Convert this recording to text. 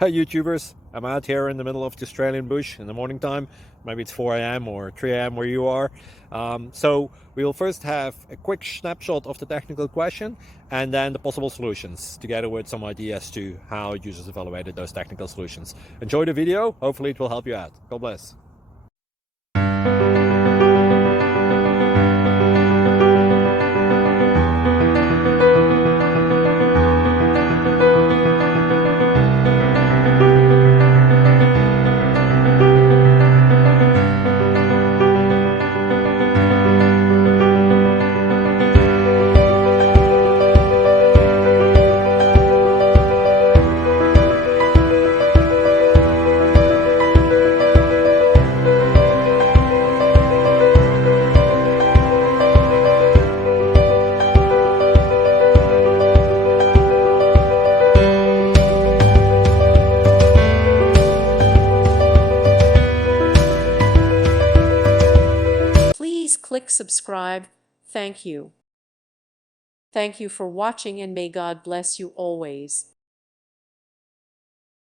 Hi YouTubers, I'm out here in the middle of the Australian bush in the morning time. Maybe it's 4 a.m. or 3 a.m. where you are. So we will first have a quick snapshot of the technical question and then the possible solutions, together with some ideas to how users evaluated those technical solutions. Enjoy the video, hopefully it will help you out. God bless. Please click subscribe. Thank you. Thank you for watching, and may God bless you always.